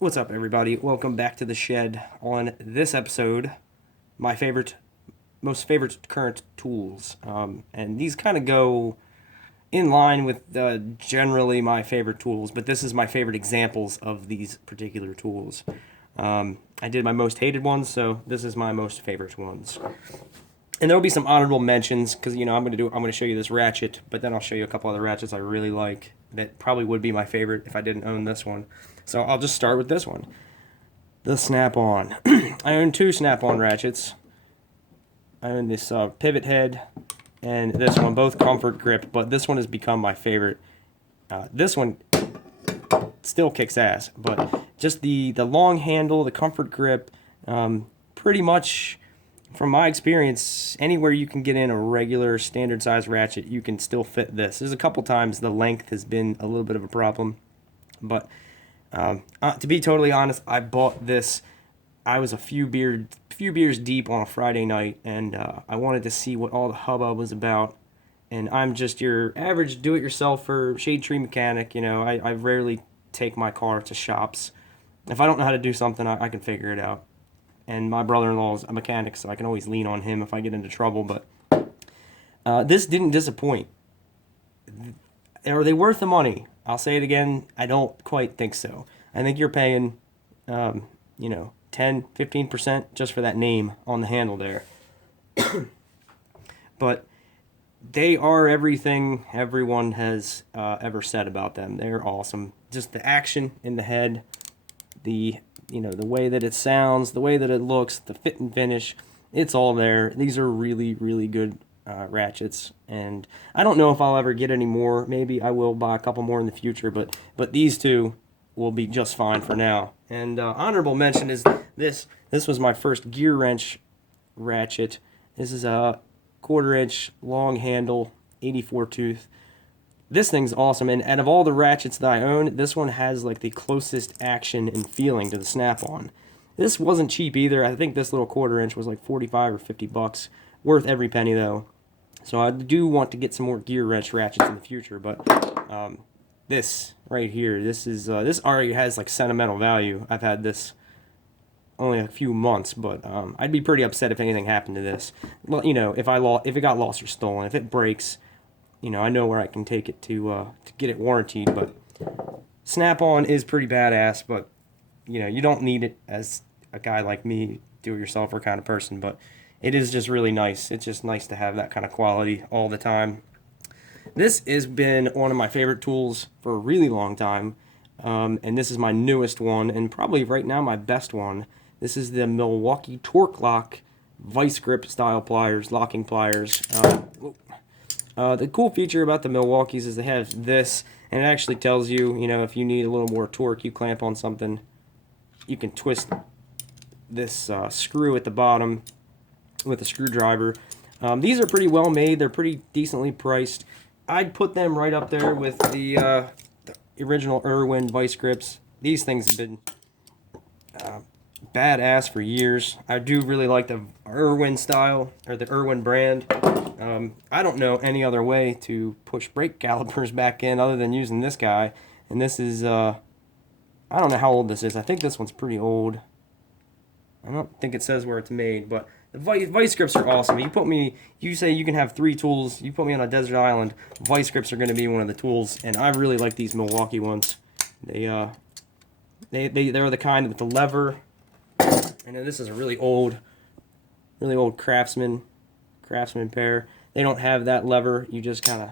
What's up, everybody? Welcome back to the shed. On this episode, my most favorite current tools, and these kind of go in line with generally my favorite tools, but this is my favorite examples of these particular tools. I did my most hated ones, so this is my most favorite ones. And there will be some honorable mentions because I'm going to show you this ratchet, but then I'll show you a couple other ratchets I really like that probably would be my favorite if I didn't own this one. So I'll just start with this one, the Snap-on. I own two Snap-on ratchets. I own this pivot head and this one, both comfort grip, but this one has become my favorite. This one still kicks ass, but just the long handle, the comfort grip, pretty much. From my experience, anywhere you can get in a regular standard size ratchet, you can still fit this. There's a couple times the length has been a little bit of a problem, but to be totally honest, I bought this. I was a few beers deep on a Friday night, and I wanted to see what all the hubbub was about. And I'm just your average do-it-yourselfer, shade tree mechanic. I rarely take my car to shops. If I don't know how to do something, I can figure it out. And my brother-in-law is a mechanic, so I can always lean on him if I get into trouble. But this didn't disappoint. Are they worth the money? I'll say it again. I don't quite think so. I think you're paying, 10, 15% just for that name on the handle there. But they are everything everyone has ever said about them. They're awesome. Just the action in the head, the way that it sounds, the way that it looks, the fit and finish, it's all there. These are really, really good ratchets, and I don't know if I'll ever get any more. Maybe I will buy a couple more in the future, but these two will be just fine for now. And honorable mention is this. This was my first gear wrench ratchet. This is a 1/4 inch long handle, 84 tooth. This thing's awesome, and out of all the ratchets that I own, this one has like the closest action and feeling to the Snap-on. This wasn't cheap either. I think this little 1/4 inch was like 45 or 50 bucks. Worth every penny though. So I do want to get some more gear wrench ratchets in the future, but this right here, this already has like sentimental value. I've had this only a few months, but I'd be pretty upset if anything happened to this. Well, if it got lost or stolen, if it breaks, I know where I can take it to get it warranted, but Snap-on is pretty badass, but, you don't need it as a guy like me, do-it-yourselfer kind of person, but it is just really nice. It's just nice to have that kind of quality all the time. This has been one of my favorite tools for a really long time, and this is my newest one, and probably right now my best one. This is the Milwaukee Torque Lock Vise Grip style pliers, locking pliers. The cool feature about the Milwaukees is they have this, and it actually tells you, if you need a little more torque, you clamp on something, you can twist this screw at the bottom with a screwdriver. These are pretty well made. They're pretty decently priced. I'd put them right up there with the original Irwin Vise Grips. These things have been badass for years. I do really like the Irwin style, or the Irwin brand. I don't know any other way to push brake calipers back in other than using this guy. And this is, I don't know how old this is. I think this one's pretty old. I don't think it says where it's made, but the Vise Grips are awesome. You say you can have 3 tools, you put me on a desert island, Vise Grips are going to be one of the tools, and I really like these Milwaukee ones. They're the kind with the lever, and then this is a really old Craftsman pair. They don't have that lever. You just kind of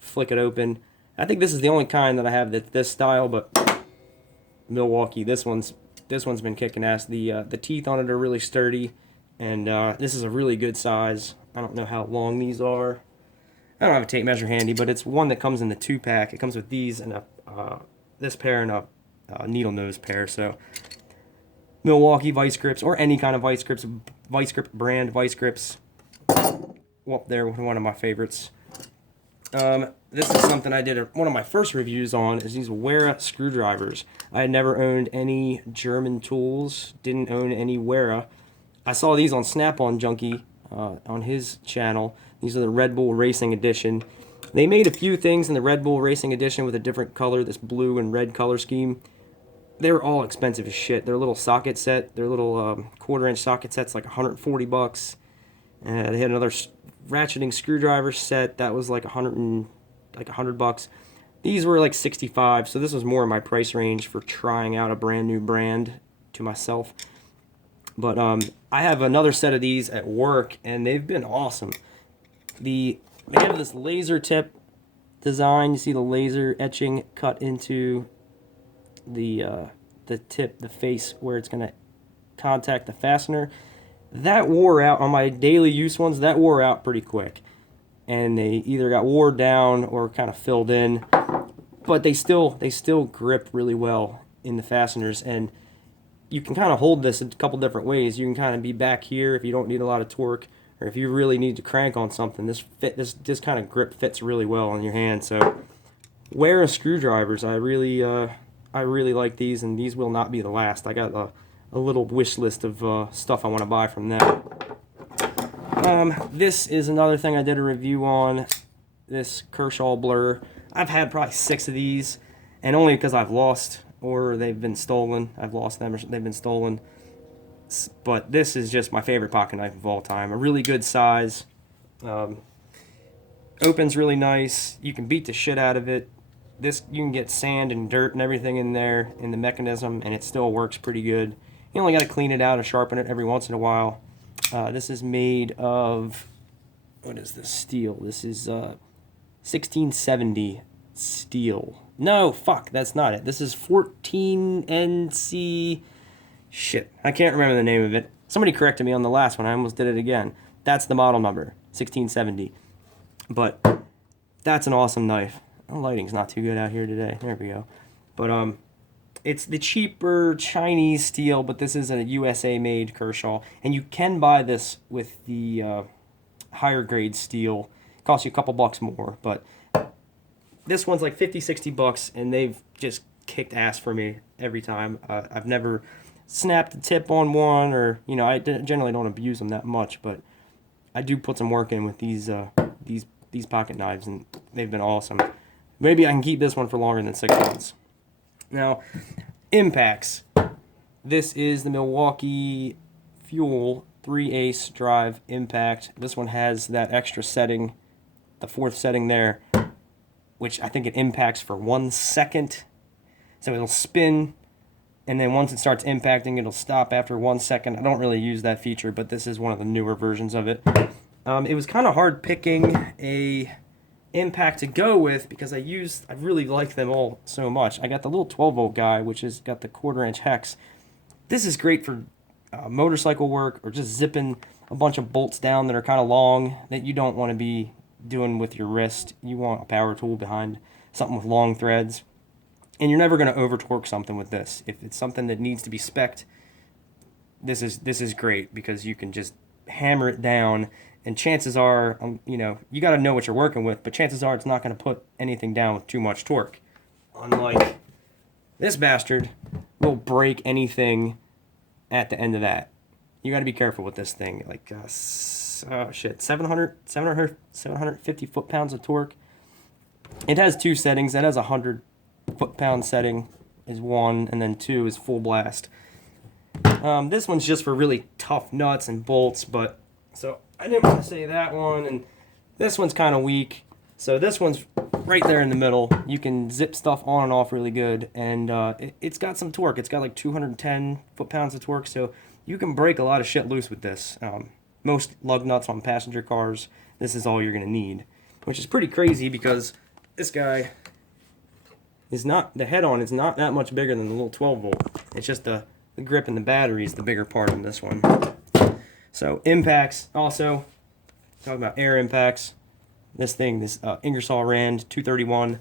flick it open. I think this is the only kind that I have that's this style, but Milwaukee, this one's been kicking ass. The teeth on it are really sturdy, and this is a really good size. I don't know how long these are. I don't have a tape measure handy, but it's one that comes in the 2-pack. It comes with these and this pair and a needle nose pair. So Milwaukee Vise Grips, or any kind of Vise Grip brand Vise Grips. Well, they're one of my favorites. This is something I did one of my first reviews on, is these Wera screwdrivers. I had never owned any German tools, didn't own any Wera. I saw these on Snap-on Junkie on his channel. These are the Red Bull Racing Edition. They made a few things in the Red Bull Racing Edition with a different color, this blue and red color scheme. they're all expensive as shit. Their little socket set, their little quarter-inch socket set's like $140. They had another ratcheting screwdriver set that was like $100. These were like 65, so this was more in my price range for trying out a brand new brand to myself. But I have another set of these at work, and they've been awesome. They have this laser tip design. You see the laser etching cut into the tip, the face where it's going to contact the fastener. That wore out on my daily use ones. That wore out pretty quick, and they either got wore down or kind of filled in. But they still grip really well in the fasteners, and you can kind of hold this a couple different ways. You can kind of be back here if you don't need a lot of torque, or if you really need to crank on something. This kind of grip fits really well on your hand. So, Wera screwdrivers, I really like these, and these will not be the last. I got a little wish list of stuff I want to buy from them. This is another thing I did a review on. This Kershaw Blur. I've had probably 6 of these, and only because I've lost or they've been stolen. I've lost them or they've been stolen. But this is just my favorite pocket knife of all time. A really good size. Opens really nice. You can beat the shit out of it. This, you can get sand and dirt and everything in there in the mechanism, and it still works pretty good. You only got to clean it out or sharpen it every once in a while. This is made of, what is this steel? This is 1670 steel. No, fuck, that's not it. This is 14NC. Shit, I can't remember the name of it. Somebody corrected me on the last one. I almost did it again. That's the model number, 1670. But that's an awesome knife. The lighting's not too good out here today. There we go. But it's the cheaper Chinese steel, but this is a USA-made Kershaw. And you can buy this with the higher grade steel. It costs you a couple bucks more, but this one's like 50, 60 bucks, and they've just kicked ass for me every time. I've never snapped the tip on one, or, you know, I generally don't abuse them that much, but I do put some work in with these pocket knives, and they've been awesome. Maybe I can keep this one for longer than 6 months. Now, impacts. This is the Milwaukee Fuel 3/8 drive impact. This one has that extra setting, the 4th setting there, which I think it impacts for 1 second. So it'll spin, and then once it starts impacting, it'll stop after 1 second. I don't really use that feature, but this is one of the newer versions of it. It was kind of hard picking a impact to go with because I really like them all so much. I got the little 12-volt guy, which has got the 1/4-inch hex. This is great for motorcycle work or just zipping a bunch of bolts down that are kind of long that you don't want to be doing with your wrist. You want a power tool behind something with long threads. And you're never going to over torque something with this. If it's something that needs to be spec'd, this is great because you can just hammer it down, and chances are, you know, you got to know what you're working with, but chances are it's not going to put anything down with too much torque. Unlike this bastard will break anything at the end of that. You got to be careful with this thing. Like, 750 foot-pounds of torque. It has 2 settings. It has a 100 foot-pound setting is 1, and then 2 is full blast. This one's just for really tough nuts and bolts, but so I didn't want to say that one. And this one's kind of weak, so this one's right there in the middle. You can zip stuff on and off really good, and it's got some torque. It's got like 210 foot-pounds of torque, so you can break a lot of shit loose with this. Most lug nuts on passenger cars, this is all you're going to need, which is pretty crazy because this guy is not, the head-on is not that much bigger than the little 12-volt. It's just the grip and the battery is the bigger part in this one. So impacts, also, talking about air impacts. This thing, this Ingersoll Rand 231.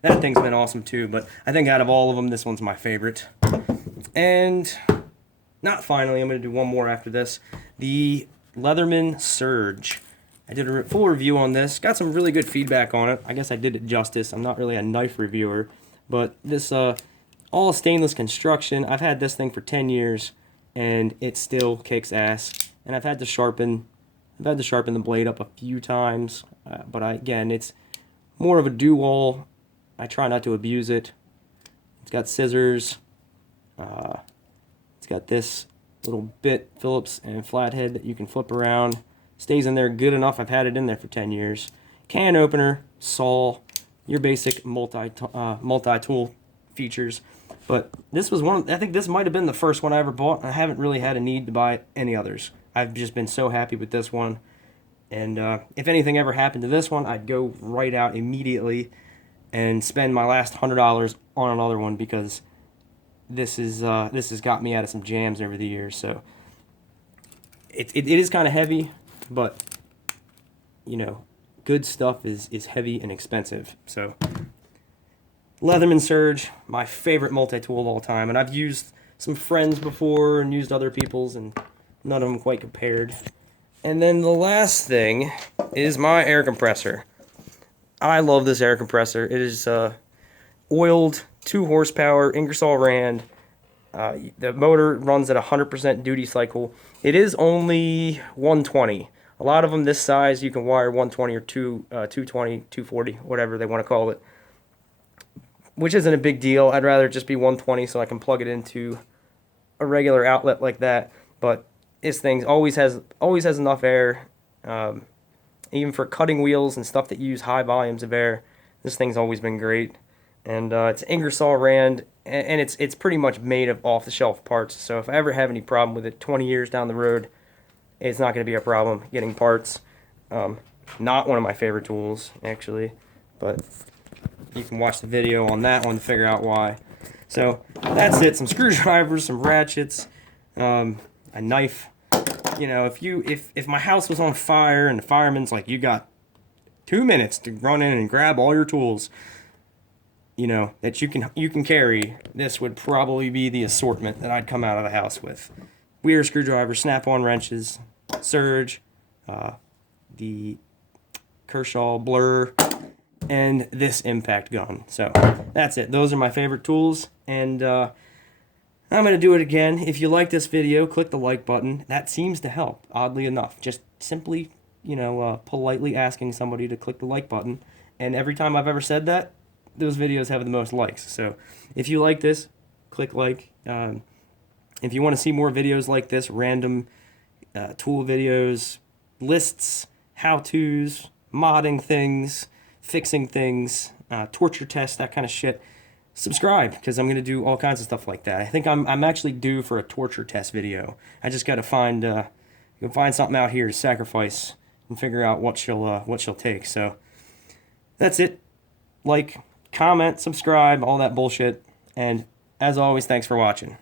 That thing's been awesome too, but I think out of all of them, this one's my favorite. And not finally, I'm going to do one more after this. The Leatherman Surge. I did a full review on this. Got some really good feedback on it. I guess I did it justice. I'm not really a knife reviewer, but this all stainless construction. I've had this thing for 10 years, and it still kicks ass. And I've had to sharpen the blade up a few times, but again, it's more of a do-all. I try not to abuse it. got scissors. It's got this little bit, Phillips and flathead that you can flip around. Stays in there good enough. I've had it in there for 10 years. Can opener, saw, your basic multi-tool features. But this was I think this might have been the first one I ever bought. I haven't really had a need to buy any others. I've just been so happy with this one. And if anything ever happened to this one, I'd go right out immediately and spend my last $100 on another one, because this has got me out of some jams over the years. So it is kind of heavy, but you know, good stuff is heavy and expensive. So Leatherman Surge, my favorite multi-tool of all time, and I've used some friends before and used other people's, and none of them quite compared. And then the last thing is my air compressor. I love this air compressor. It is oiled 2 horsepower Ingersoll Rand. The motor runs at 100% duty cycle. It is only 120. A lot of them this size you can wire 120 or 220, 240, whatever they want to call it, which isn't a big deal. I'd rather it just be 120 so I can plug it into a regular outlet like that. But this thing always has enough air, even for cutting wheels and stuff that use high volumes of air. This thing's always been great. And it's Ingersoll Rand, and it's pretty much made of off-the-shelf parts. So if I ever have any problem with it 20 years down the road, it's not going to be a problem getting parts. Not one of my favorite tools, actually, but you can watch the video on that one to figure out why. So that's it. Some screwdrivers, some ratchets, a knife. You know, if my house was on fire and the fireman's like, you got 2 minutes to run in and grab all your tools, you know, that you can carry, this would probably be the assortment that I'd come out of the house with. Weir screwdriver, snap-on wrenches, Surge, the Kershaw Blur, and this impact gun. So that's it. Those are my favorite tools, and I'm going to do it again. If you like this video, click the like button. That seems to help, oddly enough. Just simply, you know, politely asking somebody to click the like button. And every time I've ever said that, those videos have the most likes. So if you like this, click like. If you want to see more videos like this, random tool videos, lists, how-tos, modding things, fixing things, torture tests, that kind of shit, subscribe, because I'm going to do all kinds of stuff like that. I think I'm actually due for a torture test video. I just got to find something out here to sacrifice and figure out what she'll take. So that's it. Like, comment, subscribe, all that bullshit. And as always, thanks for watching.